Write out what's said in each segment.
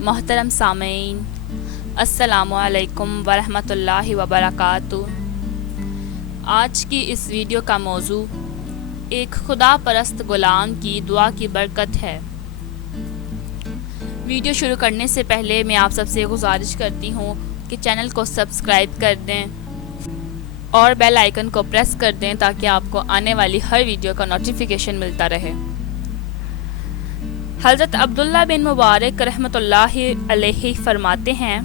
محترم سامعین، السلام علیکم ورحمۃ اللہ وبرکاتہ۔ آج کی اس ویڈیو کا موضوع ایک خدا پرست غلام کی دعا کی برکت ہے۔ ویڈیو شروع کرنے سے پہلے میں آپ سب سے گزارش کرتی ہوں کہ چینل کو سبسکرائب کر دیں اور بیل آئیکن کو پریس کر دیں تاکہ آپ کو آنے والی ہر ویڈیو کا نوٹیفیکیشن ملتا رہے۔ حضرت عبداللہ بن مبارک رحمۃ اللہ علیہ فرماتے ہیں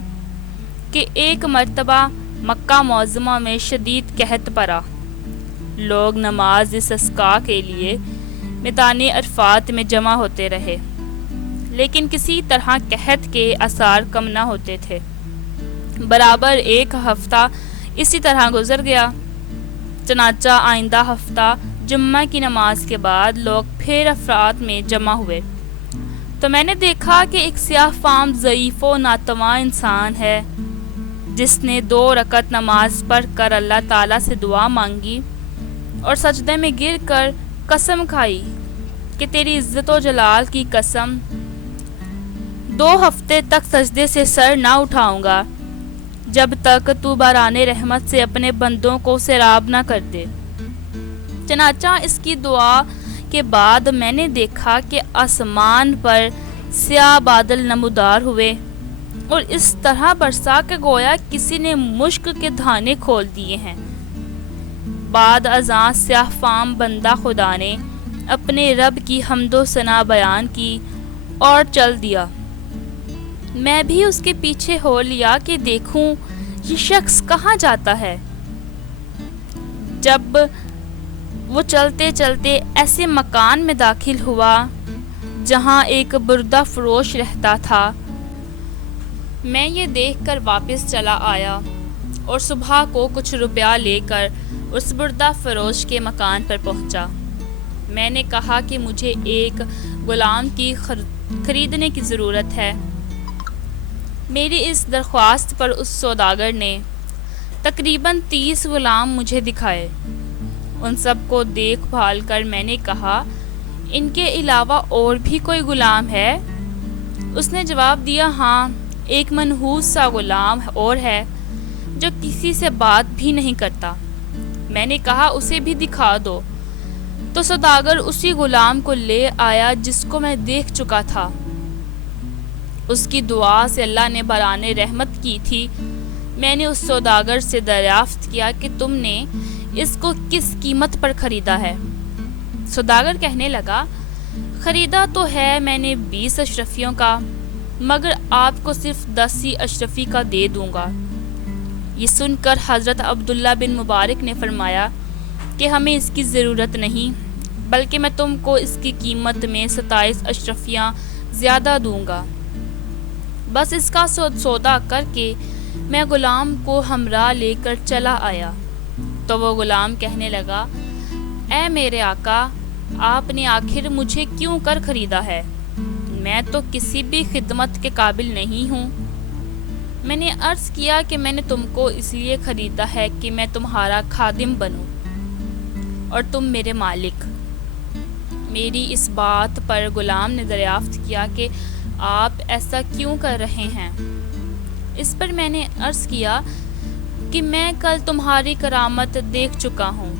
کہ ایک مرتبہ مکہ معظمہ میں شدید قحط پڑا۔ لوگ نماز استسقاء کے لیے میدان عرفات میں جمع ہوتے رہے، لیکن کسی طرح قحط کے آثار کم نہ ہوتے تھے۔ برابر ایک ہفتہ اسی طرح گزر گیا۔ چنانچہ آئندہ ہفتہ جمعہ کی نماز کے بعد لوگ پھر عرفات میں جمع ہوئے تو میں نے دیکھا کہ ایک سیاہ فام ضعیف و ناتواں انسان ہے جس نے 2 رکعت نماز پڑھ کر اللہ تعالیٰ سے دعا مانگی اور سجدے میں گر کر قسم کھائی کہ تیری عزت و جلال کی قسم 2 ہفتے تک سجدے سے سر نہ اٹھاؤں گا جب تک تو باران رحمت سے اپنے بندوں کو سیراب نہ کر دے۔ چنانچہ اس کی دعا کے بعد میں نے دیکھا کہ آسمان پر سیاہ بادل نمودار ہوئے اور اس طرح برسا کہ گویا کسی نے مشک کے دھانے کھول دیے ہیں۔ بعد ازاں سیاہ فام بندہ خدا نے اپنے رب کی حمد و ثنا بیان کی اور چل دیا۔ میں بھی اس کے پیچھے ہو لیا کہ دیکھوں یہ شخص کہاں جاتا ہے۔ جب وہ چلتے چلتے ایسے مکان میں داخل ہوا جہاں ایک بردہ فروش رہتا تھا، میں یہ دیکھ کر واپس چلا آیا اور صبح کو کچھ روپیہ لے کر اس بردہ فروش کے مکان پر پہنچا۔ میں نے کہا کہ مجھے ایک غلام کی خریدنے کی ضرورت ہے۔ میری اس درخواست پر اس سوداگر نے تقریباً 30 غلام مجھے دکھائے۔ ان سب کو دیکھ بھال کر میں نے کہا، ان کے علاوہ اور بھی کوئی غلام ہے؟ اس نے جواب دیا، ہاں، ایک منحوس سا غلام اور ہے جو کسی سے بات بھی نہیں کرتا۔ میں نے کہا، اسے بھی دکھا دو۔ تو سوداگر اسی غلام کو لے آیا جس کو میں دیکھ چکا تھا۔ اس کی دعا سے اللہ نے باران رحمت کی تھی۔ میں نے اس سوداگر سے دریافت کیا کہ تم نے اس کو کس قیمت پر خریدا ہے؟ سوداگر کہنے لگا، خریدا تو ہے میں نے 20 اشرفیوں کا، مگر آپ کو صرف 10 ہی اشرفی کا دے دوں گا۔ یہ سن کر حضرت عبداللہ بن مبارک نے فرمایا کہ ہمیں اس کی ضرورت نہیں، بلکہ میں تم کو اس کی قیمت میں 27 اشرفیاں زیادہ دوں گا۔ بس اس کا سودا کر کے میں غلام کو ہمراہ لے کر چلا آیا تو وہ غلام کہنے لگا، اے میرے آقا، آپ نے آخر مجھے کیوں کر خریدا ہے؟ میں تو کسی بھی خدمت کے قابل نہیں ہوں۔ میں نے عرض کیا کہ میں نے تم کو اس لیے خریدا ہے کہ میں تمہارا خادم بنوں اور تم میرے مالک۔ میری اس بات پر غلام نے دریافت کیا کہ آپ ایسا کیوں کر رہے ہیں؟ اس پر میں نے عرض کیا کہ میں کل تمہاری کرامت دیکھ چکا ہوں۔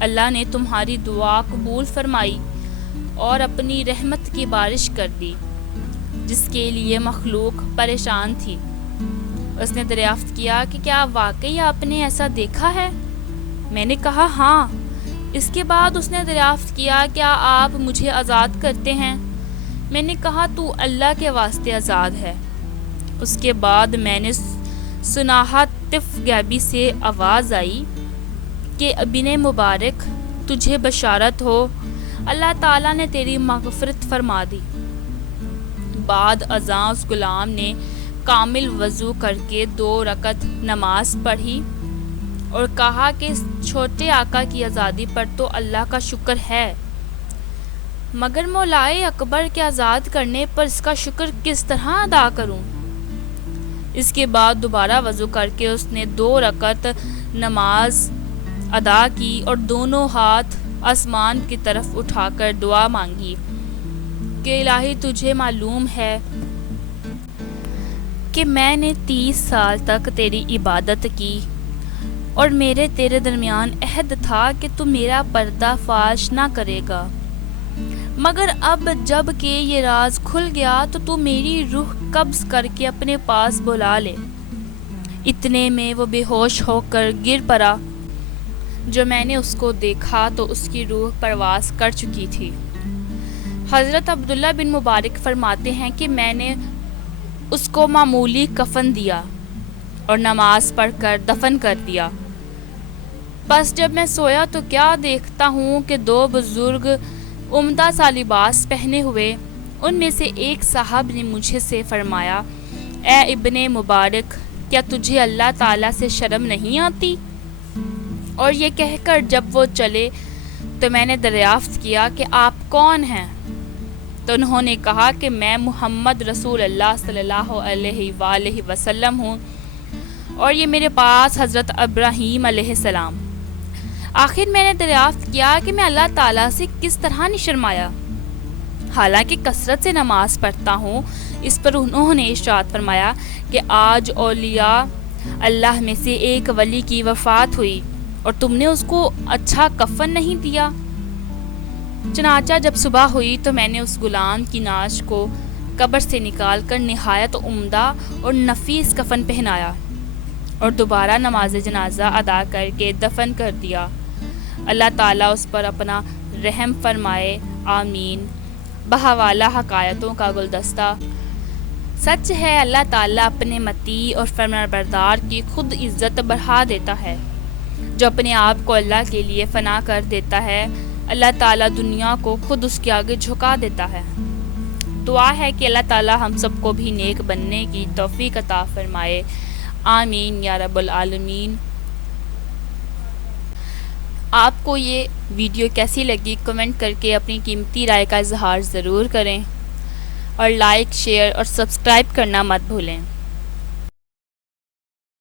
اللہ نے تمہاری دعا قبول فرمائی اور اپنی رحمت کی بارش کر دی جس کے لیے مخلوق پریشان تھی۔ اس نے دریافت کیا کہ کیا واقعی آپ نے ایسا دیکھا ہے؟ میں نے کہا، ہاں۔ اس کے بعد اس نے دریافت کیا، کیا آپ مجھے آزاد کرتے ہیں؟ میں نے کہا، تو اللہ کے واسطے آزاد ہے۔ اس کے بعد میں نے سناہا طف غیبی سے آواز آئی کہ ابن مبارک، تجھے بشارت ہو، اللہ تعالیٰ نے تیری مغفرت فرما دی۔ بعد ازاں اس غلام نے کامل وضو کر کے 2 رکعت نماز پڑھی اور کہا کہ اس چھوٹے آقا کی آزادی پر تو اللہ کا شکر ہے، مگر مولائے اکبر کے آزاد کرنے پر اس کا شکر کس طرح ادا کروں؟ اس کے بعد دوبارہ وضو کر کے اس نے 2 رکعت نماز ادا کی اور دونوں ہاتھ آسمان کی طرف اٹھا کر دعا مانگی کہ الہی، تجھے معلوم ہے کہ میں نے 30 سال تک تیری عبادت کی اور میرے تیرے درمیان عہد تھا کہ تو میرا پردہ فاش نہ کرے گا، مگر اب جب کہ یہ راز کھل گیا تو میری روح قبض کر کے اپنے پاس بلا لے۔ اتنے میں وہ بے ہوش ہو کر گر پڑا۔ جو میں نے اس کو دیکھا تو اس کی روح پرواز کر چکی تھی۔ حضرت عبداللہ بن مبارک فرماتے ہیں کہ میں نے اس کو معمولی کفن دیا اور نماز پڑھ کر دفن کر دیا۔ بس جب میں سویا تو کیا دیکھتا ہوں کہ 2 بزرگ عمدہ سا لباس پہنے ہوئے، ان میں سے ایک صاحب نے مجھے سے فرمایا، اے ابن مبارک، کیا تجھے اللہ تعالیٰ سے شرم نہیں آتی؟ اور یہ کہہ کر جب وہ چلے تو میں نے دریافت کیا کہ آپ کون ہیں؟ تو انہوں نے کہا کہ میں محمد رسول اللہ صلی اللہ علیہ وآلہ وسلم ہوں، اور یہ میرے پاس حضرت ابراہیم علیہ السلام۔ آخر میں نے دریافت کیا کہ میں اللہ تعالیٰ سے کس طرح نہیں شرمایا، حالانکہ کثرت سے نماز پڑھتا ہوں۔ اس پر انہوں نے ارشاد فرمایا کہ آج اولیاء اللہ میں سے ایک ولی کی وفات ہوئی اور تم نے اس کو اچھا کفن نہیں دیا۔ چنانچہ جب صبح ہوئی تو میں نے اس غلام کی نعش کو قبر سے نکال کر نہایت عمدہ اور نفیس کفن پہنایا اور دوبارہ نماز جنازہ ادا کر کے دفن کر دیا۔ اللہ تعالیٰ اس پر اپنا رحم فرمائے، آمین۔ بحوالہ حکایتوں کا گلدستہ۔ سچ ہے اللہ تعالیٰ اپنے مطیع اور فرمانبردار کی خود عزت بڑھا دیتا ہے۔ جو اپنے آپ کو اللہ کے لیے فنا کر دیتا ہے، اللہ تعالیٰ دنیا کو خود اس کے آگے جھکا دیتا ہے۔ دعا ہے کہ اللہ تعالیٰ ہم سب کو بھی نیک بننے کی توفیق عطا فرمائے، آمین یا رب العالمین۔ آپ کو یہ ویڈیو کیسی لگی کمنٹ کر کے اپنی قیمتی رائے کا اظہار ضرور کریں، اور لائک، شیئر اور سبسکرائب کرنا مت بھولیں۔